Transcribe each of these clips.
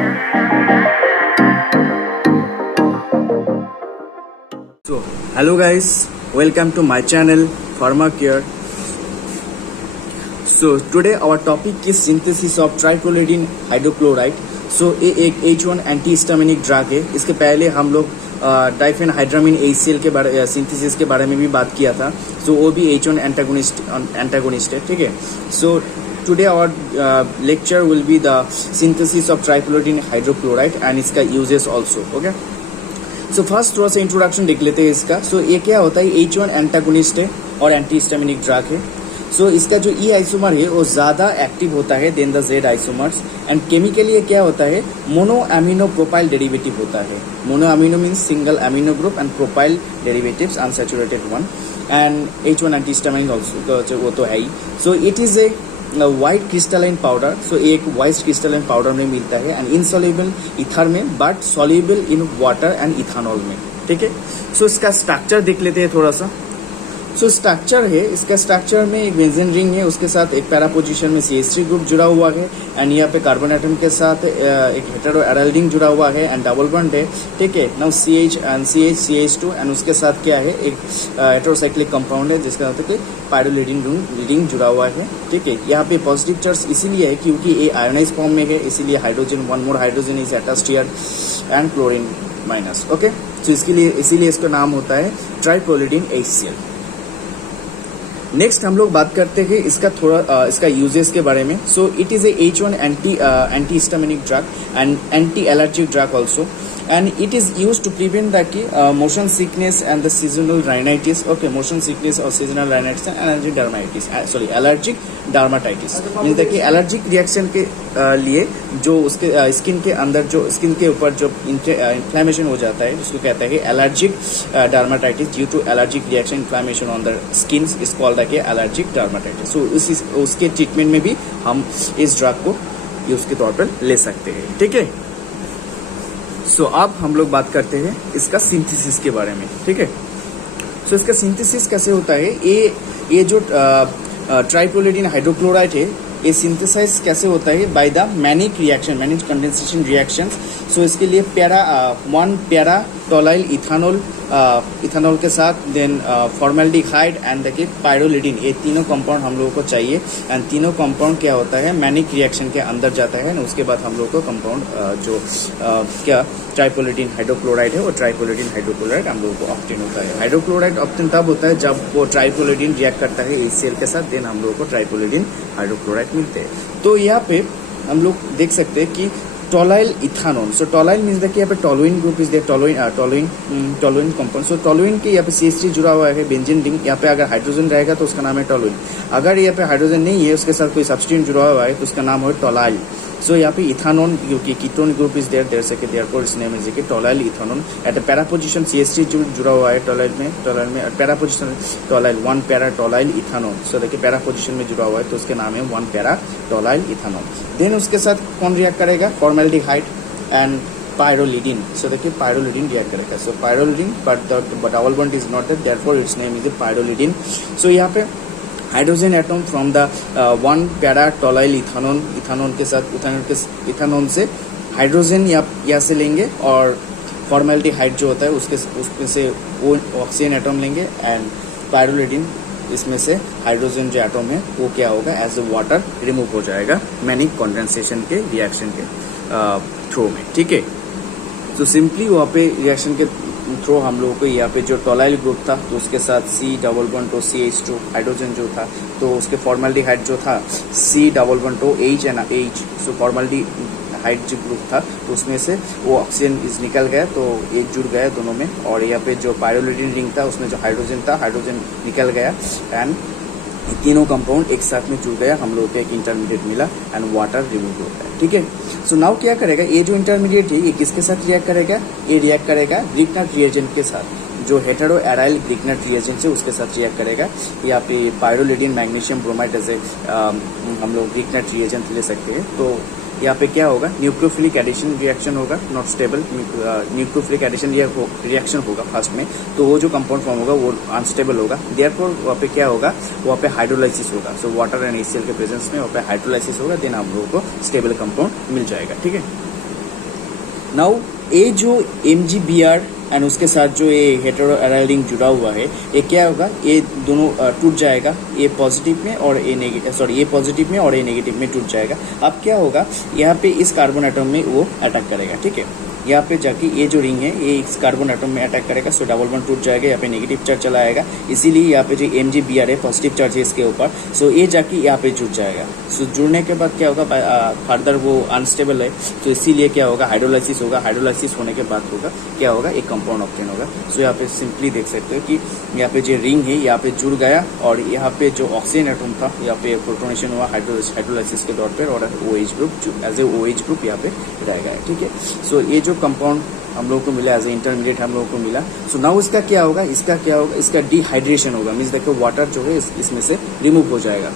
So, hello guys, welcome to my channel PharmaCare. So today our topic is synthesis of triploidine hydrochloride. So ये एक H1 antihistaminic drug है. इसके पहले हम लोग डाइफेनहाइड्रामिन HCl के बारे सिंथेसिस के बारे में भी बात किया था. सो वो भी H1 एंटागोनिस्ट है. ठीक है. So today our lecture will be the synthesis of trichloride hydrochloride and इसका uses also. Okay. So first थोड़ा सा इंट्रोडक्शन देख लेते हैं इसका. सो ये क्या होता है, H1 एंटागोनिस्ट है और एंटीहिस्टामिनिक ड्रग है. सो इसका जो ई आइसोमर है वो ज़्यादा एक्टिव होता है then the Z isomers. And chemically ये क्या होता है, मोनो अमीनो प्रोपाइल डेरिवेटिव होता है. Mono amino means single amino group and propyl derivatives unsaturated one. And H1 antihistaminic also वो तो है ही. So it is a white crystalline powder. So एक वाइट क्रिस्टलाइन पाउडर में मिलता है एंड इनसॉल्युबल ईथर में but soluble in water and ethanol में. ठीक है. सो इसका स्ट्रक्चर देख लेते हैं थोड़ा सा. सो स्ट्रक्चर है, इसका स्ट्रक्चर में एक बेंजीन रिंग है, उसके साथ एक पैरा पोजीशन में CH3 ग्रुप जुड़ा हुआ है एंड यहाँ पे कार्बन एटम के साथ एक हेटेरो एराइल रिंग जुड़ा हुआ है एंड डबल बॉन्ड है. ठीक है. Now CH and CH2 and उसके साथ क्या है, एक हेटेरोसाइक्लिक कंपाउंड है जिसका मतलब कि पायरोलिडिन रिंग जुड़ा हुआ है. ठीक है. यहाँ पे पॉजिटिव चार्ज इसीलिए है क्योंकि ये आयोनाइज फॉर्म में है, इसीलिए hydrogen one more hydrogen is attached here and chlorine minus. Okay. So इसके लिए इसीलिए इसका नाम होता है ट्राइक्लोराइड HCl. नेक्स्ट हम लोग बात करते हैं इसका थोड़ा इसका यूजेस के बारे में. So it is a H1 antihistaminic drug and anti allergic drug also and it is used to prevent the motion sickness and the seasonal rhinitis. Okay, motion sickness or seasonal rhinitis and allergic dermatitis. Allergic dermatitis means देखिए allergic reaction के लिए जो उसके skin के अंदर जो skin के ऊपर जो इन्फ्लेमेशन हो जाता है उसको कहता है allergic dermatitis due to allergic reaction inflammation on the skin is called allergic dermatitis. So उसके ट्रीटमेंट में भी हम इस ड्रग को यूज के तौर पर ले सकते हैं. ठीक है. सो अब हम लोग बात करते हैं इसका सिंथेसिस के बारे में. ठीक है. सो इसका सिंथेसिस कैसे होता है, ये जो ट्राइक्लोराइड हाइड्रोक्लोराइड है ये सिंथेसाइज कैसे होता है, by the Mannich reaction, Mannich condensation reactions. So इसके लिए वन पैरा टोलाइल इथानॉल के साथ देन फॉर्मेल्डिहाइड एंड देखिए पायरोलिडिन, ये तीनों कंपाउंड हम लोगों को चाहिए. एंड तीनों कंपाउंड क्या होता है, मैनिक रिएक्शन के अंदर जाता है. उसके बाद हम लोग को कंपाउंड जो क्या ट्राइक्लोराइड हाइड्रोक्लोराइड है वो ट्राइक्लोराइड हाइड्रोक्लोराइड हम लोगों को ऑप्टेन होता है. हाइड्रोक्लोराइड ऑप्टेन तब होता है जब वो ट्राइक्लोराइड रिएक्ट करता है HCl के साथ, देन हम लोगों को ट्राइक्लोराइड हाइड्रोक्लोराइड मिलते हैं. तो यहाँ पे हम लोग देख सकते हैं कि टोलाइल इथानॉल. सो टोलाइल मीन्स देखिए यहाँ पे toluene group is there, toluene compound. So toluene के यहाँ पे CH3 जुड़ा हुआ है बेंजीन रिंग. यहाँ पे अगर हाइड्रोजन रहेगा तो उसका नाम है टोलुइन. अगर यहाँ पे हाइड्रोजन नहीं है उसके साथ कोई सब्स्टिट्यूएंट जुड़ा हुआ है तो उसका नाम है टोलाइल. सो यहाँ पे इथानॉल क्योंकि ketone group is there there से therefore it's name is tolyl ethanol. At the para position CH3 जुड़ा हुआ है टोलाइल में para position tolyl one para tolyl ethanol. So देखिए पैरा पोजीशन में जुड़ा हुआ है तो उसके नाम है one para tolyl ethanol. Then उसके साथ कौन रिएक्ट करेगा, फॉर्मेल्डिहाइड एंड पायरोलिडिन. सो देखिए पायरोलिडिन रिएक्ट करेगा. So pyrrolidine but the double bond is not there therefore it's name is pyrrolidine. So यहाँ पे hydrogen atom from the one para tolyl ethanol के साथ इथानॉल से हाइड्रोजन यहाँ से लेंगे और फॉर्मेल्डिहाइड जो होता है उसमें से वो ऑक्सीजन एटम लेंगे एंड पायरोलिडिन इसमें से हाइड्रोजन जो एटम है वो क्या होगा, एज ए वाटर रिमूव हो जाएगा मैनिक कंडेंसेशन के रिएक्शन के थ्रू में. ठीक है. तो सिंपली वहाँ पे रिएक्शन के थ्रू हम लोगों को यहाँ पे जो टोलाइल ग्रुप था तो उसके साथ C डबल बॉन्ड तो CH2 हाइड्रोजन जो था तो उसके फॉर्मेल्डिहाइड जो था C डबल बॉन्ड तो H and H. So formaldehyde जो ग्रुप था तो उसमें से वो ऑक्सीजन इज निकल गया तो एक जुड़ गया दोनों में. और यहाँ पे जो पायरोलिडिन रिंग था उसमें जो हाइड्रोजन था हाइड्रोजन निकल गया एंड तीनों कंपाउंड एक साथ में जुड़ गया, हम लोगों को एक इंटरमीडिएट मिला एंड वाटर रिमूव होता है. ठीक है. सो नाउ क्या करेगा, ये जो इंटरमीडिएट है ये किसके साथ रिएक्ट करेगा, ये रिएक्ट करेगा ग्रिग्नार्ड रिएजेंट के साथ. जो हेटेरो एराइल ग्रिग्नार्ड रिएजेंट है उसके साथ रिएक्ट करेगा. यहाँ पे पायरोलिडिन मैग्नीशियम ब्रोमाइड जैसे हम लोग ग्रिग्नार्ड रिएजेंट ले सकते हैं. तो यहाँ पे क्या होगा, न्यूक्लियोफिलिक एडिशन रिएक्शन होगा, not stable nucleophilic addition reaction होगा फर्स्ट में. तो वो जो कंपाउंड फॉर्म होगा वो अनस्टेबल होगा. देयरफॉर वहाँ पे क्या होगा, वहाँ पे हाइड्रोलाइसिस होगा. सो वाटर एंड HCl के प्रेजेंस में वहाँ पे हाइड्रोलाइसिस होगा, देन हम लोगों को स्टेबल कंपाउंड मिल जाएगा. ठीक है. नाउ ये जो MgBr एंड उसके साथ जो ये हेटेरो एराइल रिंग जुड़ा हुआ है, ये क्या होगा, ये दोनों टूट जाएगा, ये पॉजिटिव में और ये नेगेटिव, सॉरी ये पॉजिटिव में और ये नेगेटिव में टूट जाएगा। अब क्या होगा, यहाँ पे इस कार्बन एटम में वो अटैक करेगा, ठीक है। यहाँ पे जाके ये जो रिंग है ये इस कार्बन एटम में अटैक करेगा, सो डबल बॉन्ड टूट जाएगा, यहाँ पे नेगेटिव चार्ज चला आएगा, इसीलिए यहाँ पे जो MgBr है पॉजिटिव चार्ज है इसके ऊपर, सो ये जाके यहाँ पे जुड़ जाएगा। सो जुड़ने के बाद क्या होगा, फर्दर वो अनस्टेबल है, तो इसीलिए क्या होगा, हाइड्रोलाइसिस होगा। हाइड्रोलाइसिस होने के बाद होगा क्या होगा, एक कंपाउंड ऑब्टेन होगा। सो यहाँ पे सिंपली देख सकते हो कि यहाँ पे जो रिंग है यहाँ पे जुड़ गया, और यहाँ पे जो ऑक्सीजन एटम था यहाँ पे प्रोटोनेशन हुआ हाइड्रोलाइसिस के तौर पर, और OH group as a OH group यहाँ पे रह गया, ठीक है। सो ये जो कंपाउंड हम लोगों को मिला एज ए इंटरमीडिएट हम लोगों को मिला। सो नाउ इसका क्या होगा, इसका डिहाइड्रेशन होगा, मीन्स देखो वाटर जो है इसमें से रिमूव हो जाएगा।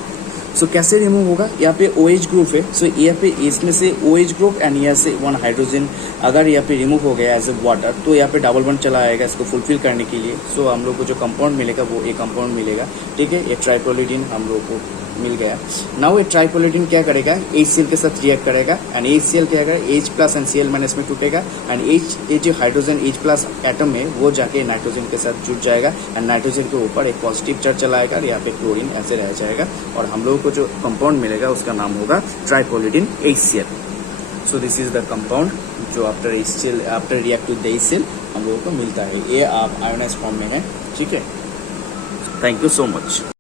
सो कैसे रिमूव होगा, यहाँ पे OH ग्रुप है, सो यहाँ पे इसमें से OH ग्रुप एंड यहाँ से 1 हाइड्रोजन अगर यहाँ पे रिमूव हो गया एज ए वाटर, तो यहाँ पे डबल बॉन्ड चला आएगा इसको फुलफिल करने के लिए। सो हम लोग को जो कंपाउंड मिलेगा वो एक कंपाउंड मिलेगा, ठीक है। ये ट्राइक्लोरिडीन हम लोग को मिल गया। नाउ ये ट्राइक्लोरिडीन क्या करेगा, HCl के साथ रिएक्ट करेगा, एंड HCl क्या करेगा, H plus and Cl minus में टूटेगा, एंड ये जो हाइड्रोजन H प्लस एटम है वो जाके नाइट्रोजन के साथ जुड़ जाएगा, एंड नाइट्रोजन के ऊपर एक पॉजिटिव चार्ज चलाएगा, और यहाँ पे क्लोरीन ऐसे रह जाएगा, और हम लोगों को जो कंपाउंड मिलेगा उसका नाम होगा triprolidine HCl। So this is the compound जो after react with the HCl हम लोगों को मिलता है। ये आप आयोनाइज फॉर्म में है, ठीक है। Thank you so much.